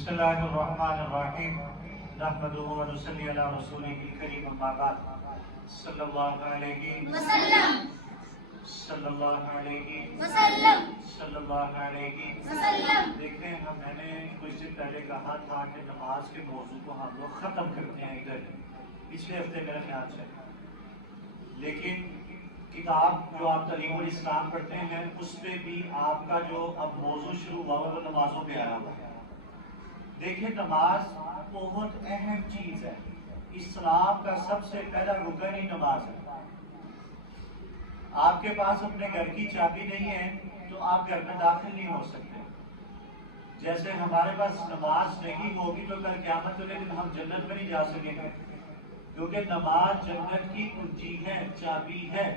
بسم اللہ الرحمن الرحیم نحمدہ و نصلی علی رسولہ الکریم اما بعد صلی اللہ علیہ وسلم صلی اللہ علیہ وسلم صلی اللہ علیہ وسلم۔ دیکھیں میں نے کچھ دن پہلے کہا تھا کہ نماز کے موضوع کو ہم لوگ ختم کرتے ہیں ادھر پچھلے ہفتے میرے خیال سے، لیکن کتاب جو آپ تعلیم الاسلام پڑھتے ہیں اس پہ بھی آپ کا جو اب موضوع شروع ہوا وہ نمازوں پہ آیا ہوا ہے۔ دیکھیں نماز بہت اہم چیز ہے، اسلام کا سب سے پہلا رکن ہی نماز ہے۔ آپ کے پاس اپنے گھر کی چابی نہیں ہے تو آپ گھر میں داخل نہیں ہو سکتے۔ جیسے ہمارے پاس نماز نہیں ہوگی تو کل قیامت کے دن ہم جنت میں نہیں جا سکیں گے، کیونکہ نماز جنت کی کنجی ہے، چابی ہے۔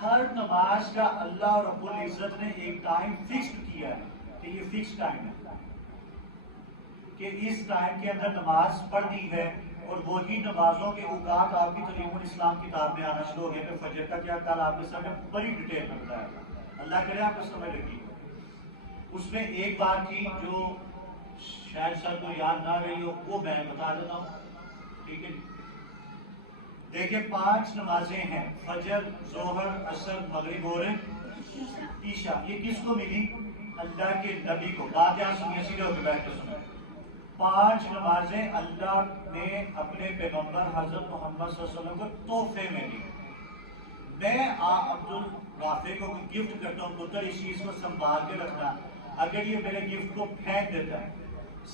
ہر نماز کا اللہ رب العزت نے ایک ٹائم فکسڈ کیا ہے کہ یہ فکس ٹائم ہے کہ اس ٹائم کے اندر نماز پڑھنی ہے، اور وہی نمازوں کے اوقات آپ کی تعلیم الاسلام کتاب میں آنا شروع ہو گیا۔ کہ فجر کا کیا کل آپ کے سامنے بڑی ڈیٹیل میں بتایا تھا، اللہ کرے آپ کو سمجھ لگی۔ اس میں ایک بات تھی جو شاید سر کو یاد نہ رہی ہو، وہ میں بتا دیتا ہوں، ٹھیک ہے؟ دیکھیں 5 نمازیں ہیں، فجر، ظہر، عصر، مغرب اور عشاء۔ یہ کس کو ملی؟ اللہ کے نبی کو۔ بات یہاں سنیے، سیدھے ہو کے بیٹھ کے سنیں۔ 5 نمازیں اللہ نے اپنے پیغمبر حضرت محمد صلی اللہ علیہ وسلم کو تحفے میں دی۔ میں عبد الرافع کو گفٹ کرتا ہوں، پتر اس چیز کو سنبھال کے رکھنا، اگر یہ میرے گفٹ کو پھینک دیتا ہے،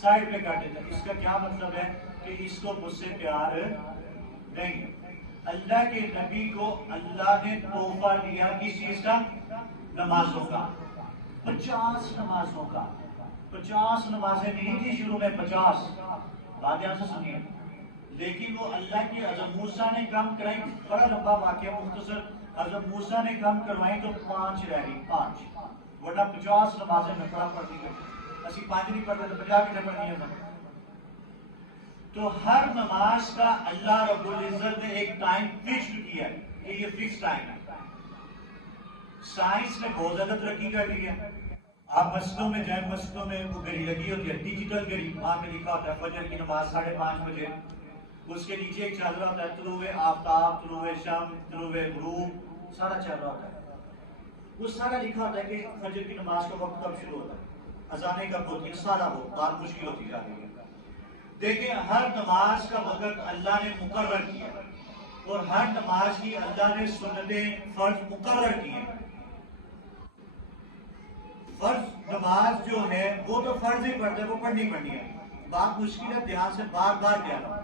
سائڈ پہ کر دیتا ہے، اس کا کیا مطلب ہے کہ اس کو مجھ سے پیار نہیں ہے۔ اللہ کے نبی کو اللہ نے تحفہ دیا کس چیز کا؟ نمازوں کا، 50 نمازوں کا۔ 50 نمازیں نہیں تھی شروع میں، 50 بات یہاں سے سنیے، لیکن وہ اللہ کی حضرت موسیٰ نے کم کرائی، بڑا لمبا واقعہ مختصر، حضرت موسیٰ نے کم کروائیں تو 5 رہ گئی، 5، ورنہ 50 نمازیں میں پڑھا پڑھتی کرتی، اسی 5 نہیں پڑھتے تو 50 کی پڑھنی ہے۔ تو ہر نماز کا اللہ رب العزت نے ایک ٹائم فکسڈ کیا ہے کہ یہ فکس ٹائم ہے۔ سائنس نے بہت زیادہ ترقی کر لی ہے۔ آپ مسجدوں میں جائیں، مسجدوں میں وہ گھڑی لگی ہوتی ہے، ڈیجیٹل گھڑی، وہاں پہ لکھا ہوتا ہے فجر کی نماز 5:30 بجے، اس کے نیچے ایک چل رہا ہوتا ہے طلوع آفتاب، طلوع شمس، طلوع غروب، سارا چل رہا ہوتا ہے۔ وہ سارا لکھا ہوتا ہے کہ فجر کی نماز کا وقت کب شروع ہوتا ہے، اذانیں کب ہوتی ہے، سارا وہ بات مشکل ہوتی جا رہی ہے۔ دیکھیں ہر نماز کا وقت اللہ نے مقرر کیا، اور ہر نماز کی اللہ نے سنتیں فرض مقرر کی ہیں۔ فرض نماز جو ہے وہ تو فرض ہی پڑھتے ہیں، وہ پڑھنی پڑنی ہے، بات مشکل ہے، دھیان سے بار بار کہنا۔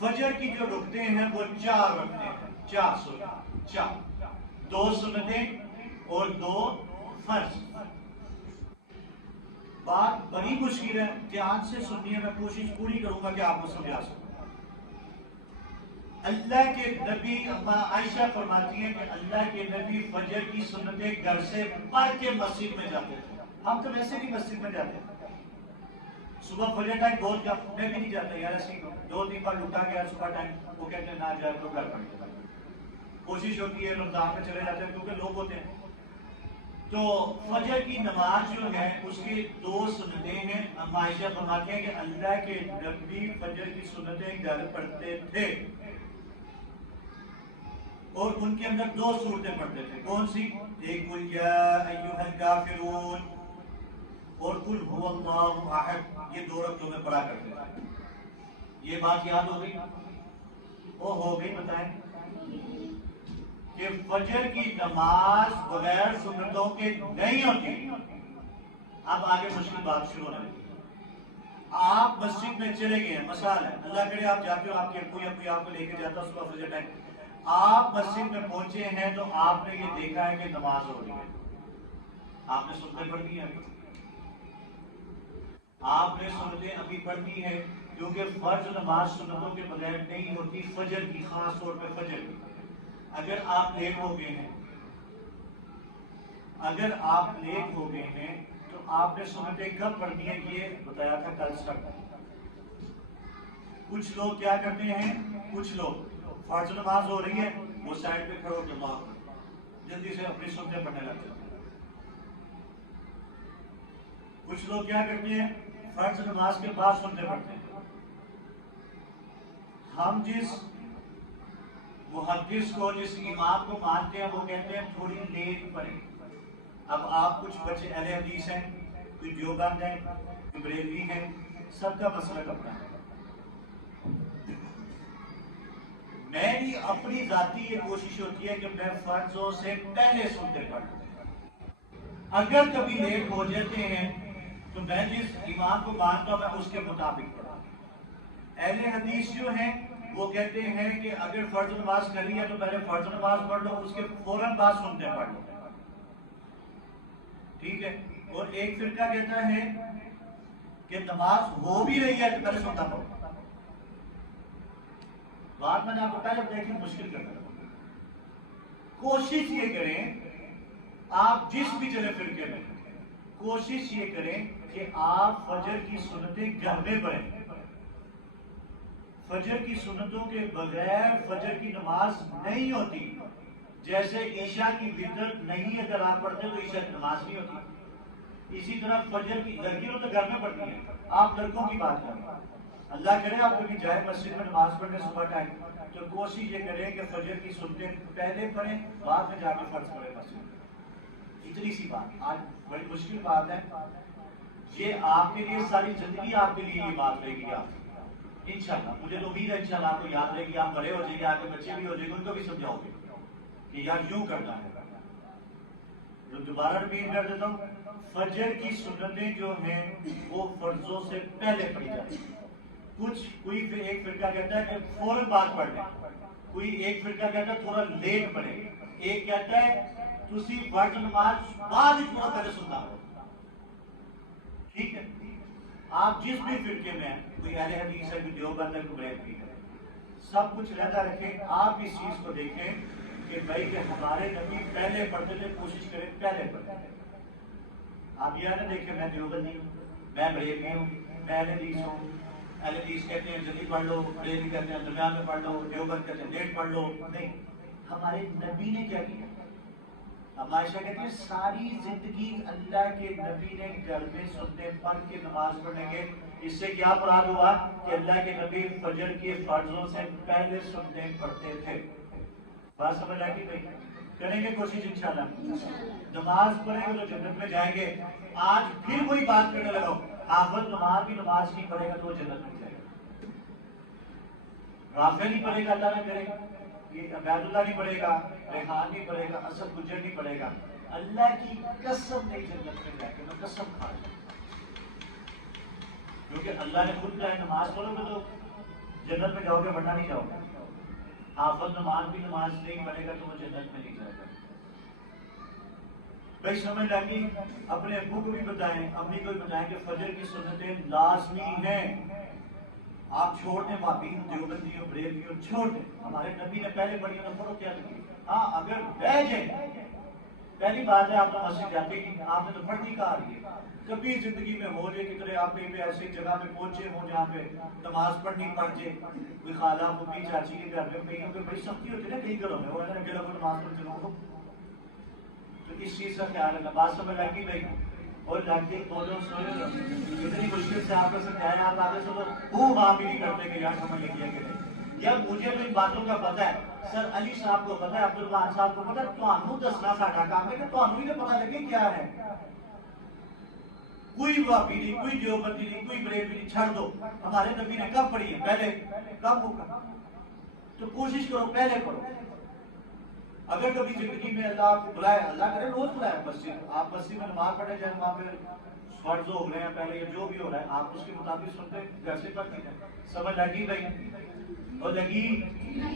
فجر کی جو رکتے ہیں وہ 4 رکتے ہیں، 4 2 سنتیں اور 2 فرض۔ بات بڑی مشکل ہے، دھیان سے سنیے، میں کوشش پوری کروں گا کہ آپ کو سمجھا سکوں۔ اللہ کے نبی اما عائشہ فرماتی ہیں کہ اللہ کے نبی فجر کی سنتیں گھر سے پڑھ کے مسجد میں جاتے تھے۔ ہم تو ویسے بھی مسجد میں جاتے ہیں، صبح فجر ٹائم بہت جا، میں بھی نہیں جاتا یار، ایسی 2-3 بار لٹا گیا صبح ٹائم، وہ کہتے ہیں نہ جائے تو گھر پڑھ، کوشش ہوتی ہے رمضان میں چلے جاتے ہیں کیونکہ لوگ ہوتے ہیں۔ تو فجر کی نماز جو ہے اس کی 2 سنتیں ہیں۔ اما عائشہ فرماتی ہیں کہ اللہ کے نبی فجر کی سنتیں گھر پڑھتے تھے، اور ان کے اندر 2 سورتیں پڑھتے تھے۔ کون سی؟ ایک قل یا ایھا الکافرون اور قل ھو اللہ احد، یہ 2 رکعتوں میں پڑھا کرتے تھے۔ یہ بات یاد ہو گئی؟ وہ ہو گئی، بتائیں کہ فجر کی نماز بغیر سنتوں کے نہیں ہوتی۔ اب آگے مشکل بات شروع ہونے لگی۔ آپ مسجد میں چلے گئے ہیں، مثال ہے، اللہ کرے آپ جاتے ہو، آپ کے ابو یا کوئی آپ کو لے کے جاتا صبح فجر ٹائم، آپ مسجد میں پہنچے ہیں تو آپ نے یہ دیکھا ہے کہ نماز ہو رہی ہے، آپ نے سنتیں پڑھنی ہے، آپ نے سنتیں ابھی پڑھنی ہے، کیونکہ فرض نماز سنتوں کے بغیر نہیں ہوتی، فجر کی، خاص طور پہ فجر کی۔ اگر آپ لیٹ ہو گئے ہیں، اگر آپ لیٹ ہو گئے ہیں تو آپ نے سنتیں کب پڑھنی ہے یہ بتایا تھا کل سٹارٹ۔ کچھ لوگ کیا کرتے ہیں، کچھ لوگ فرض نماز ہو رہی ہے، وہ سائڈ پہ کھڑے ہو کے جلدی سے اپنی سنتیں پڑھنے لگتے ہیں۔ کچھ لوگ کیا کرتے ہیں، فرض نماز کے بعد سنتے پڑھتے ہیں. ہم جس محدث کو جس امام کو مانتے ہیں وہ کہتے ہیں تھوڑی لیٹ پڑھیں. اب آپ کچھ بچے اہل حدیث ہیں, کوئی دیوبند ہیں, کوئی بریلوی ہیں, سب کا مسئلہ اپنا ہے. میری اپنی ذاتی یہ کوشش ہوتی ہے کہ میں فرضوں سے پہلے سنتے پڑھوں. اگر کبھی لیٹ ہو جاتے ہیں تو میں جس امام کو مانتا ہوں میں اس کے مطابق پڑھوں. اہل حدیث جو ہیں وہ کہتے ہیں کہ اگر فرض نماز کری ہے تو پہلے فرض نماز پڑھ لو, اس کے فوراً بعد سنتے پڑھ لو. ٹھیک ہے. اور ایک فرقہ کہتا ہے کہ نماز ہو بھی رہی ہے تو پہلے سنتا پڑھو. بات میں نے آپ کو پہلے بتائی کہ مشکل کرتا ہے. کوشش یہ کریں آپ جس بھی چلے فرقے میں, کوشش یہ کریں کہ آپ فجر کی سنتیں گھر میں پڑھیں. فجر کی سنتوں کے بغیر فجر کی نماز نہیں ہوتی. جیسے عشاء کی وتر نہیں اگر آپ پڑھتے تو عشاء کی نماز نہیں ہوتی. اسی طرح فجر کی لڑکیوں تو گھر میں پڑھتی ہیں, آپ لڑکوں کی بات کریں. اللہ کرے آپ کبھی جائے مسجد میں نماز پڑھنے صبح ٹائم تو کوشش یہ کریں کہ فجر کی سنتیں پہلے پڑھیں بعد میں جا کے فرض پڑھیں مسجد میں. اتنی سی بات, آج بڑی مشکل بات ہے. یہ آپ کے لیے ساری زندگی آپ کے لیے یہ بات رہے گی. آپ انشاءاللہ مجھے تو امید ہے انشاءاللہ آپ کو یاد رہے گی. آپ بڑے ہو جائیں گے, آپ کے بچے بھی ہو جائیں گے, ان کو بھی سمجھاؤ گے کہ یار یوں کرنا ہے. دوبارہ ریپیٹ کر دیتا ہوں, فجر کی سنتیں جو ہیں وہ فرضوں سے پہلے پڑھی جاتی ہیں. کوئی ایک فرقہ کہتا ہے کہ فوراً بعد پڑھ لیں, کوئی ایک فرقہ کہتا ہے تھوڑا لیٹ پڑھیں, ایک کہتا ہے تسی فرض نماز بعد تھوڑا پہلے سننا ہو. ٹھیک ہے. آپ جس بھی فرقے میں ہیں, کوئی اہل حدیث ہے, کوئی دیوبند ہے, کوئی بریلوی ہے, سب کچھ رہتا رکھیں. آپ اس چیز کو دیکھیں کہ بھائی کہ ہمارے نبی پہلے پڑھتے تھے, کوشش کریں پہلے پڑھیں. آپ یہ نہ دیکھیں میں دیوبندی ہوں, میں بریلوی ہوں, میں اہل حدیث ہوں. اہل حدیث کہتے ہیں جلدی پڑھ لو, بریلوی کہتے ہیں درمیان میں پڑھ لو, دیوبند کہتے ہیں لیٹ پڑھ لو. نہیں, ہمارے نبی نے کیا کیا؟ اب عائشہ کہتی ہے ساری زندگی اللہ کے نبی نے گھر میں سنتے پڑھ کے نماز پڑھیں گے. اس سے کیا مراد ہوا کہ اللہ کے نبی فجر کے فرضوں سے پہلے سنتے پڑھتے تھے. بات سمجھ آئی بھائی؟ کریں گے کوشش انشاءاللہ. نماز پڑھیں گے تو جنت میں جائیں گے. آج پھر کوئی بات کرنے لگا, حافظ نماز کی نماز نہیں پڑھے گا تو وہ جنت میں جائے گا. رافع نہیں پڑھے گا اللہ نہ کرے, یہ عبید اللہ نہیں پڑھے گا, ریحان نہیں پڑھے گا, اسد گجر نہیں پڑھے گا. اللہ کی قسم نہیں جنت میں جائے گا, میں قسم کھا رہا ہوں. کیونکہ اللہ نے خود کہا نماز پڑھو گے تو جنت میں جاؤ گے ورنہ نہیں جاؤ گے. حافظ نماز بھی نماز نہیں پڑھے گا تو وہ جنت میں نہیں جائے گا. بھائی سمجھ لگی. اپنے ابو کو بھی بتائیں, امی کو بھی بتائیں کہ فجر کی سنتیں لازمی ہیں. آپ چھوڑ دیں بھابی دیوبندی ہو بریلوی ہو, چھوڑ دیں. ہمارے نبی نے پہلے پڑھی تو پڑھو, کیا لگی. ہاں اگر رہ جائیں, پہلی بات ہے آپ تو مسجد جاتے ہی, آپ نے تو پڑھنی کہا رہی ہے. کبھی زندگی میں ہو جائے کہ آپ کہیں پہ ایسی جگہ پہ پہنچے ہوں جہاں پہ نماز پڑھنی پڑ جائے, کوئی خالہ پھوپھی چاچی کے گھر میں, کہیں پہ بڑی سختی ہوتی ہے نا کئی گھروں میں, وہ اکیلا کو نماز پڑھ چلو, تو اس چیز کا خیال رکھنا. بات سمجھ آئے گی بھائی. اور لگتے بولو سوچو اتنی مشکل سے آپ کو سمجھایا, آپ آگے سے وہ وہاں بھی نہیں کرتے کہ یار سمجھ لکھیا کہ نہیں. یا مجھے تو ان باتوں کا پتہ ہے, سر علی صاحب کو پتہ ہے, عبدالرحمان صاحب کو پتہ ہے, تمہوں دسنا ساڈا کام ہے کہ تمہوں ہی پتہ لگے کیا ہے. کوئی وہابی نہیں, کوئی دیوبندی نہیں, کوئی بریلوی نہیں, چھڑ دو. ہمارے نبی نے کب پڑھی ہے, پہلے. کب ہوگا تو کوشش کرو پہلے پڑھو. اگر کبھی زندگی میں اللہ آپ کو بلائے, اللہ کرے روز بلائے مسجد, آپ مسجد میں نماز پڑھے جائیں, وہاں پہ فرض ہو رہے ہیں پہلے یا جو بھی ہو رہا ہے, آپ اس کے مطابق سنتے گھر سے پڑھتے ہیں. سمجھ لگی بھائی؟ اور لگی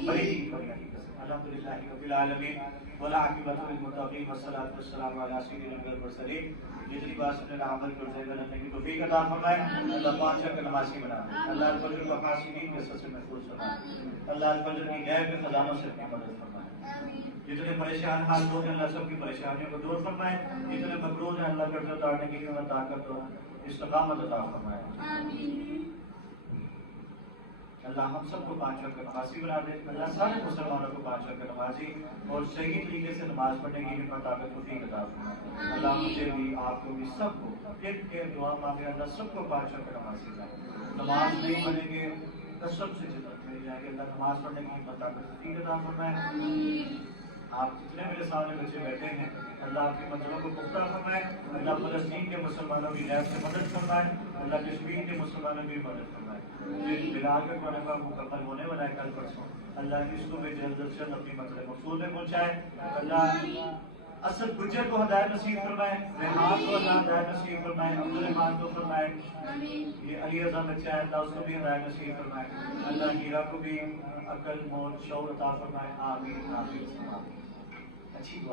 بڑی. الحمدللہ رب العالمین والعاقبۃ للمتقین والصلاۃ والسلام علی سیدنا المرسلین. جتنی بات سننے کا عمل کرتے ہیں کہ توفیق عطا فرمائے. اللہ پانچ وقت نمازی بنا دے. اللہ الفجر کو قاسمین کے سب سے محفوظ فرمائے. اللہ الفجر کی غیب کے خزانوں سے اپنی مدد فرمائے. جتنے پریشان حال لوگ ہیں اللہ سب کی پریشانیوں کو دور فرمائے. جتنے مقروض ہیں اللہ قرض اتارنے کی ہمت طاقت اور استقامت عطا فرمائے. اللہ ہم سب کو 5 وقت نمازی بنا دے. اللہ سارے مسلمانوں کو 5 وقت نمازی اور صحیح طریقے سے نماز پڑھنے کی ہمت طاقت توفیق عطا فرمائے. اللہ مجھے بھی آپ کو بھی سب کو پھر دعا مانگے اللہ سب کو 5 وقت نمازی بنائے. نماز نہیں پڑھیں گے تو سب سے جنت مل جائے گی. اللہ نماز پڑھنے کی ہمت طاقت توفیق عطا فرمائے. آپ جتنے میرے سامنے بچے بیٹھے ہیں اللہ آپ کی منزلوں کو پختہ فرمائے. اللہ فلسطین کے مسلمانوں کی غیب سے مدد فرمائے. اللہ کشمیر کے مسلمانوں کی مدد فرمائے. جس بلال کا قرآن پاک مکمل ہونے والا ہے کل پرسوں اللہ اس کو بھی جلد از جلد اپنی منزل مقصود میں پہنچائے. اللہ اسد گجر کو ہدایت نصیب فرمائے. رحمان کو اللہ ہدایت نصیب فرمائے. عبدالرحمان کو فرمائے. یہ علی اعظم بچہ ہے اللہ اس کو بھی ہدایت نصیب فرمائے. اللہ ہیرا کو بھی عقل موت شعور عطا فرمائے. آمین آمین. اچھی دعا.